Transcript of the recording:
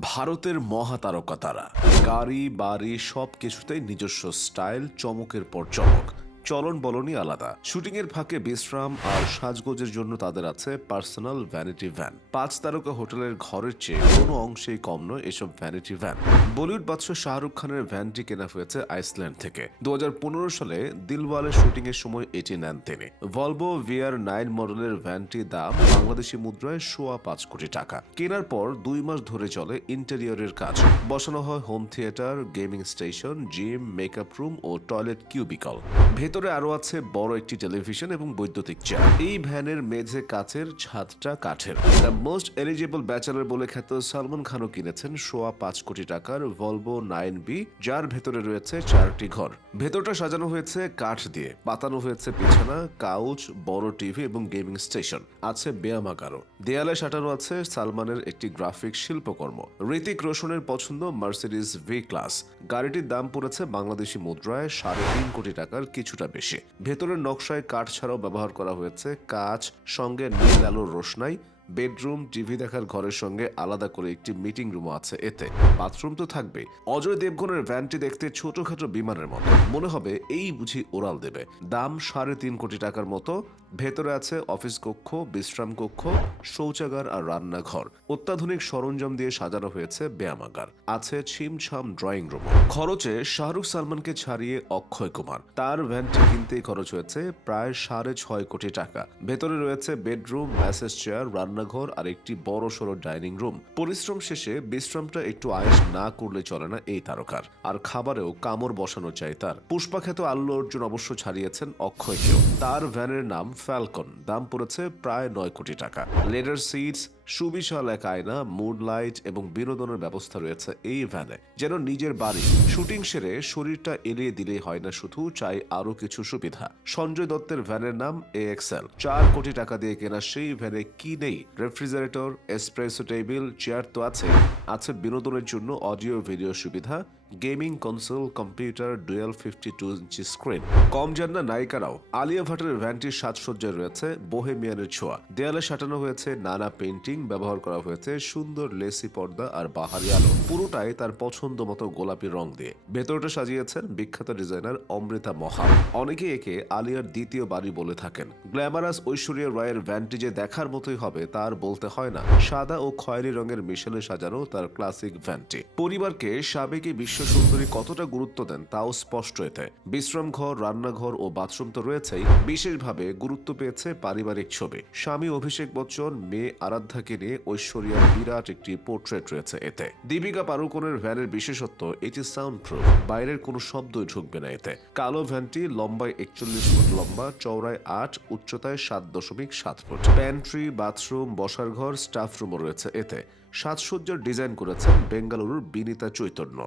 ভারতের মহাতারকা তারা। গাড়ি বাড়ি সব কিছুতেই নিজস্ব স্টাইল চমকের পর চমক। চলন বলনই আলাদা। শুটিং এর ফাঁকে বিশ্রাম আর সাজগোজের জন্য তাদের আছে পার্সোনাল ভ্যানিটি ভ্যান। পাঁচ তারকা হোটেলের ঘরের চেয়ে কোনো অংশেই কম নয় এসব ভ্যানিটি ভ্যান। বলিউড বাদশাহ শাহরুখ খানের ভ্যানটি কেনা হয়েছে আইসল্যান্ড থেকে। দু সালে দিলওয়ালে শুটিং এর সময় এটি নেন তিনি। ভলভো ভিআর নাইন মডেলের ভ্যানটির দাম বাংলাদেশি মুদ্রায় সোয়া পাঁচ কোটি টাকা। কেনার পর দুই মাস ধরে চলে ইন্টেরিয়রের কাজ। বসানো হয় home theatre, gaming station, gym, makeup room ও টয়লেট কিউবিকল। ভেতরে আরও আছে বড় একটি টেলিভিশন এবং বৈদ্যুতিক চেয়ার। এই ভ্যানের মেঝে কাচের ছাদটা কাঠের। দ্য মোস্ট এলিজিবল ব্যাচেলর বলে খ্যাত সালমান খানও কিনেছেন সোয়া পাঁচ কোটি টাকার ভলভো নাইন বি, যার ভেতরে রয়েছে চারটি ঘর। ভেতরটা সাজানো হয়েছে কাঠ দিয়ে, পাতানো হয়েছে বিছানা, কাউচ, বড় টিভি এবং গেমিং স্টেশন। আছে ব্যায়ামাগারও দেয়ালে সাঁটানো আছে সালমানের একটি গ্রাফিক শিল্পকর্ম। ঋতিক রোশনের পছন্দ মার্সিডিস ভি ক্লাস। গাড়িটির দাম পড়েছে বাংলাদেশি মুদ্রায় সাড়ে তিন কোটি টাকার কিছুটা বেশি। ভেতরের নকশায় কাঠ ছাড়াও ব্যবহার করা হয়েছে। কাঁচ সঙ্গে নীল আলোর রোশনাই বেডরুম, টিভি দেখার ঘরের সঙ্গে আলাদা করে একটি মিটিং রুমও আছে এতে। বাথরুম তো থাকবে অজয় দেবগনের ভ্যানটি দেখতে ছোটখাটো বিমানের মতো। মনে হবে এই বুঝি ওরাল দেবে। দাম সাড়ে তিন কোটি টাকার মতো। ভেতরে আছে অফিস কক্ষ, বিশ্রাম কক্ষ, শৌচাগার আর রান্নাঘর। অত্যাধুনিক সরঞ্জাম দিয়ে সাজানো হয়েছে ব্যায়ামাগার। আছে ছিমছাম ড্রয়িং রুম। খরচে শাহরুখ সালমানকে ছাড়িয়ে অক্ষয় কুমার। তার ভ্যানটি কিনতেই খরচ হয়েছে প্রায় সাড়ে ছয় কোটি টাকা। ভেতরে রয়েছে বেডরুম, ম্যাসেজ চেয়ার রান্নাঘর আর একটি বড় সড়ো ডাইনিং রুম। পরিশ্রম শেষে বিশ্রামটা একটু আয়েস না করলে চলে না এই তারকার। আর খাবারেও কামড় বসানো চাই তার। পুষ্পাখ্যাত আল্লু অর্জুন অবশ্য ছাড়িয়েছেন অক্ষয়কেও। তার ভ্যানের নাম ফ্যালকন। দাম পড়েছে প্রায় নয় কোটি টাকা। লেডার সিটস সুবিশাল এক আয়না মুড লাইট এবং বিনোদনের ব্যবস্থা রয়েছে এই ভ্যানে যেন নিজের বাড়ি শুটিং সেরে শরীরটা এলিয়ে দিলেই হয় না শুধু, চাই আরও কিছু সুবিধা। সঞ্জয় দত্তের ভ্যানের নাম এ এক্সেল চার কোটি টাকা দিয়ে কেনা সেই ভ্যানে কি নেই? রেফ্রিজারেটর এসপ্রেসো টেবিল চেয়ার তো আছে। আছে বিনোদনের জন্য অডিও ভিডিও সুবিধা gaming console computer dual fifty two inch screen. কম যান না নায়িকারাও। আলিয়া ভাটের ভ্যানটির সাজসজ্জায় রয়েছে বোহেমিয়ানের ছোঁয়া। দেয়ালে সাজানো হয়েছে নানা পেন্টিং ব্যবহার করা হয়েছে সুন্দর লেসি পর্দা আর বাহারি আলো। পুরোটাই তার পছন্দ মতো গোলাপি রং দিয়ে। ভেতরটা সাজিয়েছেন বিখ্যাত ডিজাইনার অমৃতা মহান অনেকে একে আলিয়ার দ্বিতীয় বাড়ি বলে থাকেন। গ্ল্যামারাস ঐশ্বরিয়া রয়ের ভ্যানটি যে দেখার মতোই হবে তার বলতে হয় না। সাদা ও খয়েরি রঙের মিশেলে সাজানো তার ক্লাসিক ভ্যানটি। পরিবারকে সাবেকি বিশ্ব সুন্দরী কতটা গুরুত্ব দেন তাও স্পষ্ট এতে। বিশ্রাম ঘর রান্নাঘর ও বাথরুম তো রয়েছেই, বিশেষভাবে গুরুত্ব পেয়েছে পারিবারিক ছবি। স্বামী অভিষেক বচ্চন, মেয়ে আরাধ্যাকে নিয়ে ঐশ্বরিয়ার বিরাট একটি পোর্ট্রেট রয়েছে এতে। দীপিকা পারুকনের ভ্যানের বিশেষত্ব, এটি সাউন্ড প্রুফ বাইরের কোনো শব্দই ঢুকবে না এতে। কালো ভ্যানটি লম্বায় একচল্লিশ ফুট লম্বা, চওড়ায় আট, উচ্চতায় সাত দশমিক সাত ফুট। প্যান্ট্রি বাথরুম বসার ঘর স্টাফ রুমও রয়েছে এতে। সাজসজ্জার ডিজাইন করেছেন বেঙ্গালুরুর বিনিতা চৈতন্য।